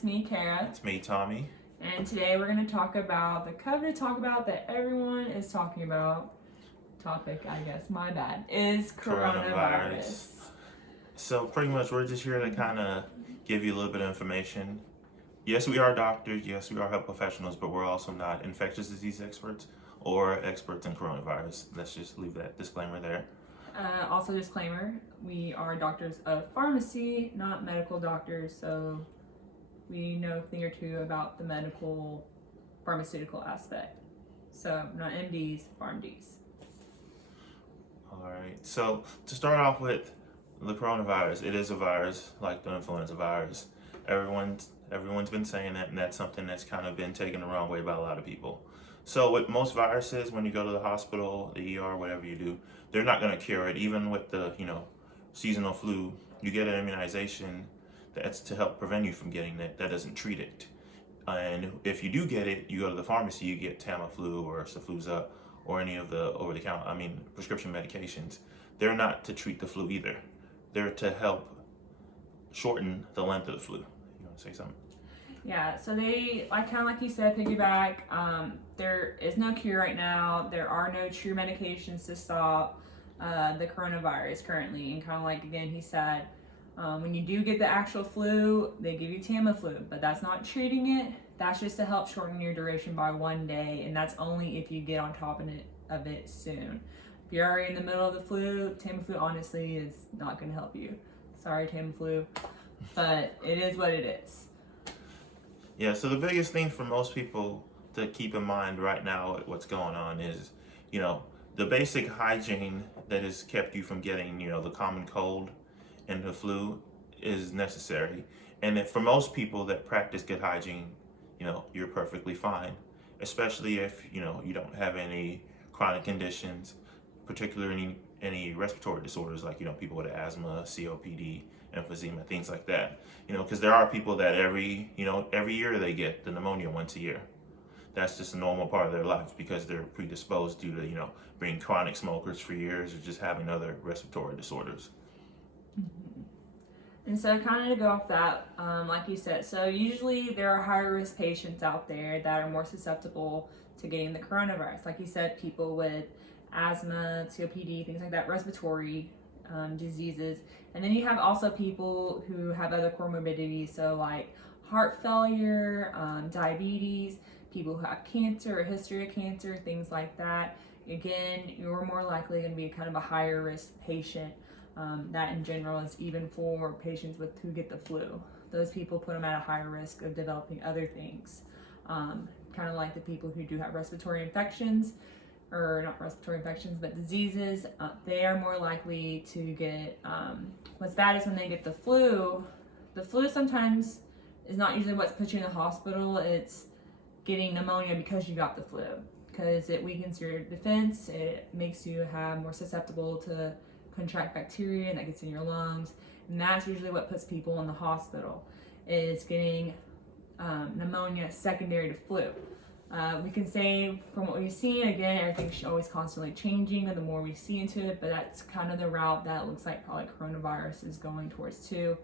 It's me, Kara. It's me, Tommy. And today we're going to talk about the coveted talk about that everyone is talking about. Topic, I guess, my bad, is coronavirus. So pretty much we're just here to kind of give you a little bit of information. Yes, we are doctors. Yes, we are health professionals, but we're also not infectious disease experts or experts in coronavirus. Let's just leave that disclaimer there. Also, disclaimer, we are doctors of pharmacy, not medical doctors, so we know a thing or two about the medical pharmaceutical aspect. So, not MDs, PharmDs. All right. So to start off with the coronavirus, it is a virus like the influenza virus. Everyone's been saying that, and that's something that's kind of been taken the wrong way by a lot of people. So with most viruses, when you go to the hospital, the ER, whatever you do, they're not going to cure it. Even with the seasonal flu, you get an immunization that's to help prevent you from getting that. That doesn't treat it. And if you do get it, you go to the pharmacy, you get Tamiflu or Cefluza or any of the prescription medications. They're not to treat the flu either. They're to help shorten the length of the flu. You want to say something? Yeah, so they, kind of like you said, piggyback. There is no cure right now. There are no true medications to stop the coronavirus currently. And kind of like, again, he said, when you do get the actual flu, they give you Tamiflu, but that's not treating it. That's just to help shorten your duration by 1 day, and that's only if you get on top of it soon. If you're already in the middle of the flu, Tamiflu honestly is not going to help you. Sorry, Tamiflu, but it is what it is. Yeah, so the biggest thing for most people to keep in mind right now at what's going on is, the basic hygiene that has kept you from getting, the common cold and the flu is necessary. And that for most people that practice good hygiene, you're perfectly fine, especially if, you don't have any chronic conditions, particularly any respiratory disorders like, people with asthma, COPD, emphysema, things like that. Because there are people that every year they get the pneumonia once a year. That's just a normal part of their life because they're predisposed due to, being chronic smokers for years or just having other respiratory disorders. Mm-hmm. And so kind of to go off that, like you said, so usually there are higher risk patients out there that are more susceptible to getting the coronavirus. Like you said, people with asthma, COPD, things like that, respiratory diseases. And then you have also people who have other comorbidities, so like heart failure, diabetes, people who have cancer or history of cancer, things like that. Again, you're more likely going to be kind of a higher risk patient. That in general is even for patients who get the flu. Those people put them at a higher risk of developing other things. Kind of like the people who do have respiratory infections, or not respiratory infections, but diseases, they are more likely to get, what's bad is when they get the flu sometimes is not usually what's put you in the hospital, it's getting pneumonia because you got the flu. Because it weakens your defense, it makes you have more susceptible to contract bacteria and that gets in your lungs, and that's usually what puts people in the hospital, is getting pneumonia secondary to flu. We can say from what we've seen, again, everything's always constantly changing and the more we see into it, but that's kind of the route that looks like probably coronavirus is going towards too.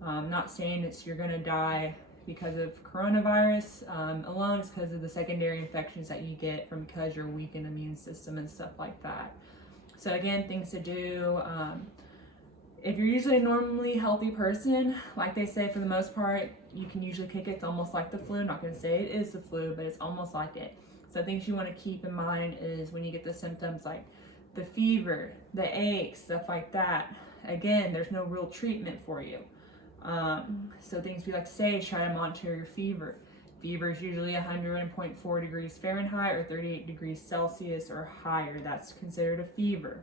Not saying that you're going to die because of coronavirus alone, it's because of the secondary infections that you get from because you're weak in the immune system and stuff like that. So again, things to do, if you're usually a normally healthy person, like they say for the most part, you can usually kick it. It's almost like the flu. I'm not going to say it is the flu, but it's almost like it. So things you want to keep in mind is when you get the symptoms like the fever, the aches, stuff like that, again, there's no real treatment for you. So things we like to say is try to monitor your fever. Fever is usually 100.4 degrees Fahrenheit or 38 degrees Celsius or higher. That's considered a fever.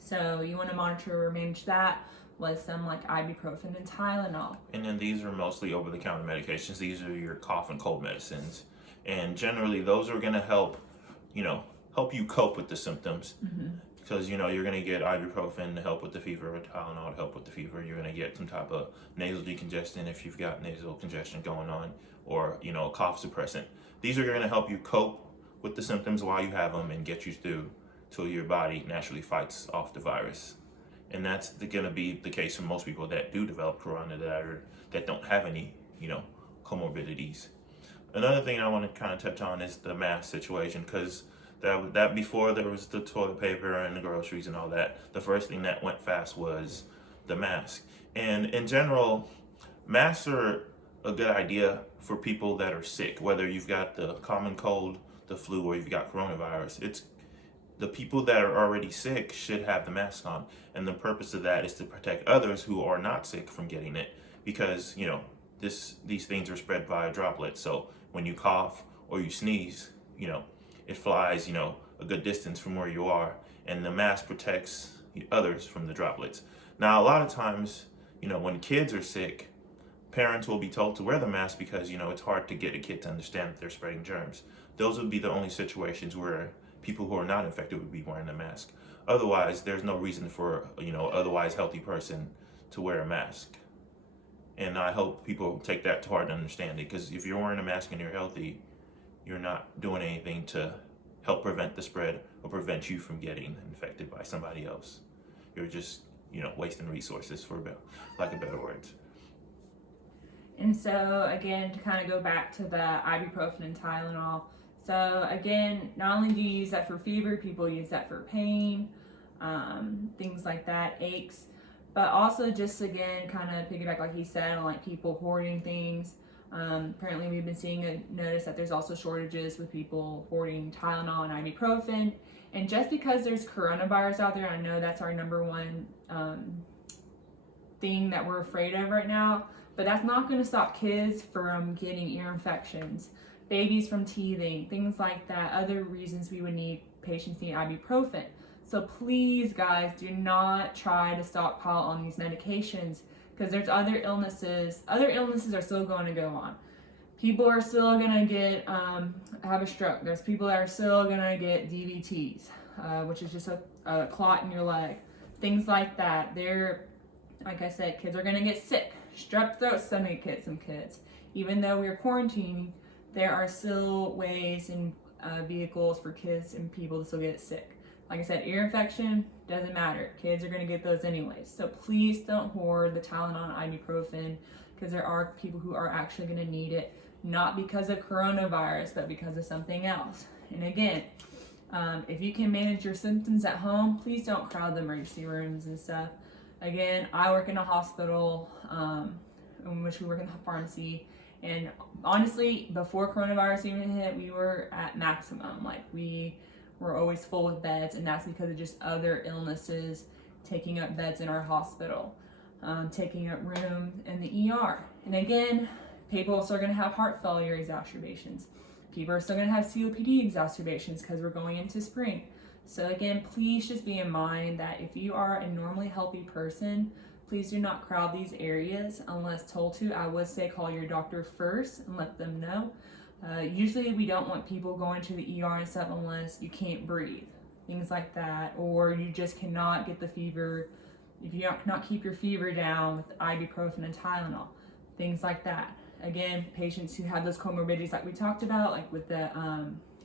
So you want to monitor or manage that with some like ibuprofen and Tylenol. And then these are mostly over-the-counter medications. These are your cough and cold medicines. And generally those are going to help you cope with the symptoms. Mm-hmm. Because, you're going to get ibuprofen to help with the fever or Tylenol to help with the fever. You're going to get some type of nasal decongestant if you've got nasal congestion going on, or, a cough suppressant. These are going to help you cope with the symptoms while you have them and get you through till your body naturally fights off the virus. And that's going to be the case for most people that do develop corona that don't have any, comorbidities. Another thing I want to kind of touch on is the mask situation, because that before there was the toilet paper and the groceries and all that, the first thing that went fast was the mask. And in general, masks are a good idea for people that are sick, whether you've got the common cold, the flu, or you've got coronavirus. It's the people that are already sick should have the mask on, and the purpose of that is to protect others who are not sick from getting it, because these things are spread by droplets. So when you cough or you sneeze, it flies a good distance from where you are, and the mask protects others from the droplets. Now, a lot of times, when kids are sick, parents will be told to wear the mask because it's hard to get a kid to understand that they're spreading germs. Those would be the only situations where people who are not infected would be wearing a mask. Otherwise, there's no reason for otherwise healthy person to wear a mask. And I hope people take that to heart and understand it, because if you're wearing a mask and you're healthy, you're not doing anything to help prevent the spread or prevent you from getting infected by somebody else. You're just wasting resources, for lack of better words. And so again, to kind of go back to the ibuprofen and Tylenol. So again, not only do you use that for fever, people use that for pain, things like that, aches, but also just again, kind of piggyback like he said on like people hoarding things. Apparently we've been seeing a notice that there's also shortages with people hoarding Tylenol and ibuprofen. And just because there's coronavirus out there, I know that's our number one thing that we're afraid of right now, but that's not going to stop kids from getting ear infections, babies from teething, things like that, other reasons we would need patients need ibuprofen. So please, guys, do not try to stockpile on these medications, because there's other illnesses. Other illnesses are still going to go on. People are still going to have a stroke. There's people that are still going to get DVTs, which is just a clot in your leg. Things like that. Like I said, kids are going to get sick. Strep throat's going to get some kids. Even though we're quarantining, there are still ways and vehicles for kids and people to still get sick. Like I said, ear infection, doesn't matter. Kids are going to get those anyways. So please don't hoard the Tylenol and ibuprofen, because there are people who are actually going to need it, not because of coronavirus, but because of something else. And again, if you can manage your symptoms at home, please don't crowd the emergency rooms and stuff. Again, I work in a hospital, in which we work in the pharmacy. And honestly, before coronavirus even hit, we were at maximum. Like we were always full with beds, and that's because of just other illnesses taking up beds in our hospital, taking up room in the ER. And again, people are still going to have heart failure exacerbations. People are still going to have COPD exacerbations because we're going into spring. So again, please just be in mind that if you are a normally healthy person, please do not crowd these areas unless told to. I would say call your doctor first and let them know. Usually we don't want people going to the ER and stuff unless you can't breathe, things like that, or you just cannot get the fever, if you cannot keep your fever down with ibuprofen and Tylenol, things like that. Again, patients who have those comorbidities like we talked about, like with the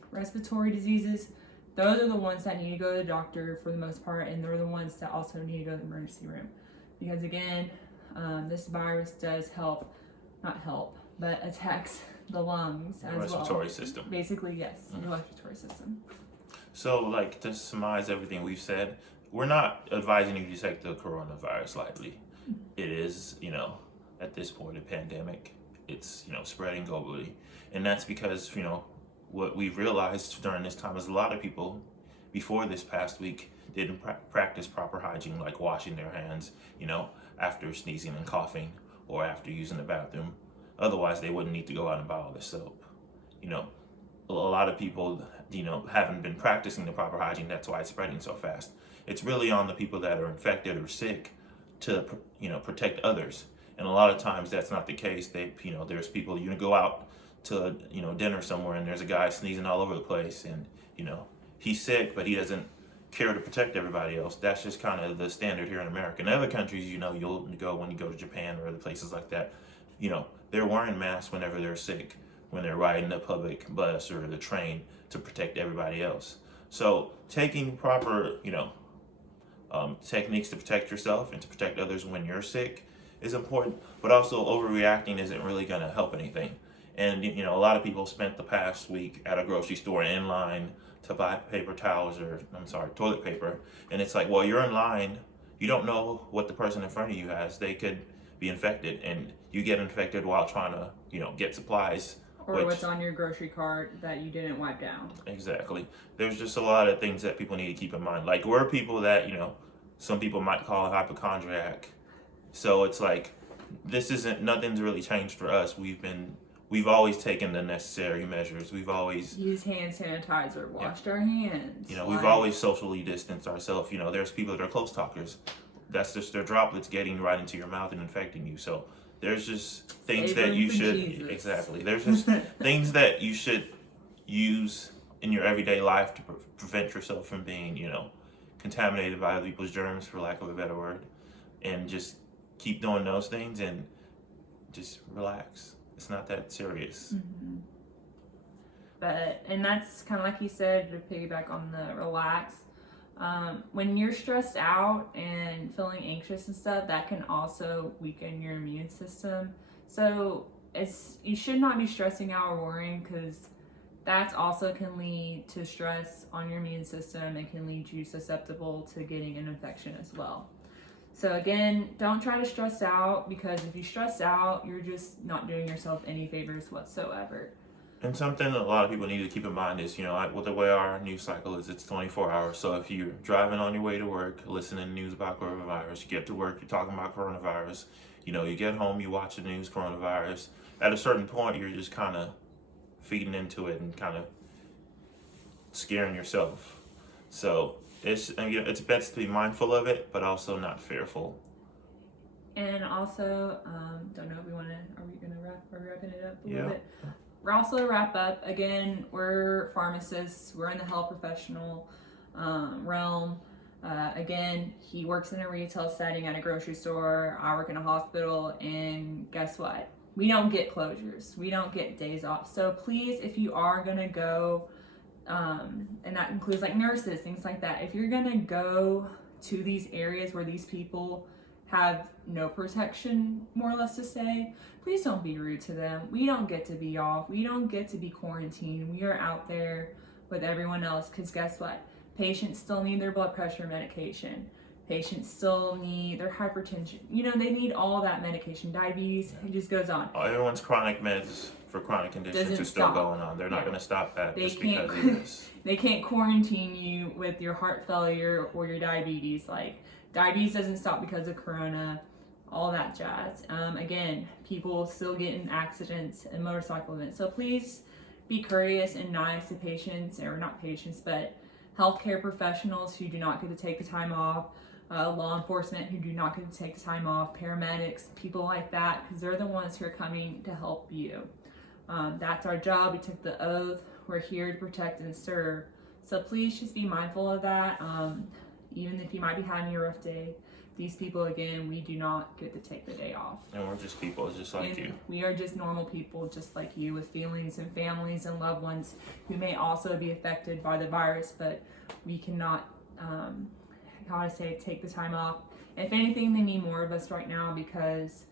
respiratory diseases, those are the ones that need to go to the doctor for the most part, and they're the ones that also need to go to the emergency room. Because again, this virus does attacks the lungs as well. The respiratory system. Basically, yes, the respiratory system. So, like, to surmise everything we've said, we're not advising you to take the coronavirus lightly. It is, at this point, a pandemic. It's, spreading globally. And that's because, what we've realized during this time is a lot of people, before this past week, didn't practice proper hygiene, like washing their hands, after sneezing and coughing or after using the bathroom. Otherwise, they wouldn't need to go out and buy all this soap. A lot of people, haven't been practicing the proper hygiene. That's why it's spreading so fast. It's really on the people that are infected or sick to, protect others. And a lot of times that's not the case. There's people, go out to, dinner somewhere and there's a guy sneezing all over the place and, he's sick, but he doesn't care to protect everybody else. That's just kind of the standard here in America. In other countries, you'll go when you go to Japan or other places like that, they're wearing masks whenever they're sick, when they're riding the public bus or the train to protect everybody else. So taking proper, techniques to protect yourself and to protect others when you're sick is important, but also overreacting isn't really going to help anything. And you know, a lot of people spent the past week at a grocery store in line to buy paper towels, or I'm sorry, toilet paper, and it's like, well, you're in line, you don't know what the person in front of you has. They could be infected, and you get infected while trying to, you know, get supplies. Or what's on your grocery cart that you didn't wipe down. Exactly. There's just a lot of things that people need to keep in mind. Like, we're people that, you know, some people might call a hypochondriac. So it's like, nothing's really changed for us. We've always taken the necessary measures. We've always used hand sanitizer, washed our hands. You know, we've always socially distanced ourselves. You know, there's people that are close talkers. That's just their droplets getting right into your mouth and infecting you. So there's just things that you should exactly. There's just things that you should use in your everyday life to prevent yourself from being, you know, contaminated by other people's germs, for lack of a better word, and just keep doing those things and just relax. It's not that serious. Mm-hmm. And that's kind of like you said, to piggyback on the relax. When you're stressed out and feeling anxious and stuff, that can also weaken your immune system. So you should not be stressing out or worrying, because that also can lead to stress on your immune system and can lead you susceptible to getting an infection as well. So again, don't try to stress out, because if you stress out, you're just not doing yourself any favors whatsoever. And something that a lot of people need to keep in mind is, you know, like, with the way our news cycle is, it's 24 hours. So if you're driving on your way to work, listening to news about coronavirus, you get to work, you're talking about coronavirus, you know, you get home, you watch the news, coronavirus. At a certain point, you're just kind of feeding into it and kind of scaring yourself. So it's best to be mindful of it, but also not fearful. And also, don't know if are we wrapping it up a little bit? We're also wrap up. Again, we're pharmacists. We're in the health professional realm. Again, he works in a retail setting at a grocery store. I work in a hospital, and guess what? We don't get closures. We don't get days off. So please, if you are gonna go, and that includes like nurses, things like that. If you're gonna go to these areas where these people have no protection, more or less to say, please don't be rude to them. We don't get to be off. We don't get to be quarantined. We are out there with everyone else, because guess what? Patients still need their blood pressure medication. Patients still need their hypertension. You know, they need all that medication. Diabetes, it just goes on. Everyone's chronic meds for chronic conditions are still going on. They're not going to stop that just because of this. They can't quarantine you with your heart failure or your diabetes. Like, diabetes doesn't stop because of corona, all that jazz. Again, people still get in accidents and motorcycle events. So please be courteous and nice to patients, or not patients, but healthcare professionals who do not get to take the time off, law enforcement who do not get to take the time off, paramedics, people like that, because they're the ones who are coming to help you. That's our job. We took the oath. We're here to protect and serve. So please just be mindful of that. Even if you might be having a rough day, these people, again, we do not get to take the day off. And we're just people just like you. We are just normal people just like you, with feelings and families and loved ones who may also be affected by the virus, but we cannot, take the time off. If anything, they need more of us right now because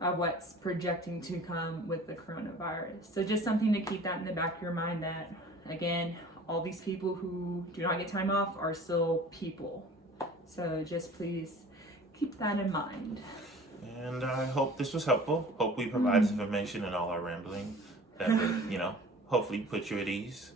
of what's projecting to come with the coronavirus. So just something to keep that in the back of your mind, that, again, all these people who do not get time off are still people. So just please keep that in mind. And I hope this was helpful. Hope we provided some information in all our rambling that would, hopefully put you at ease.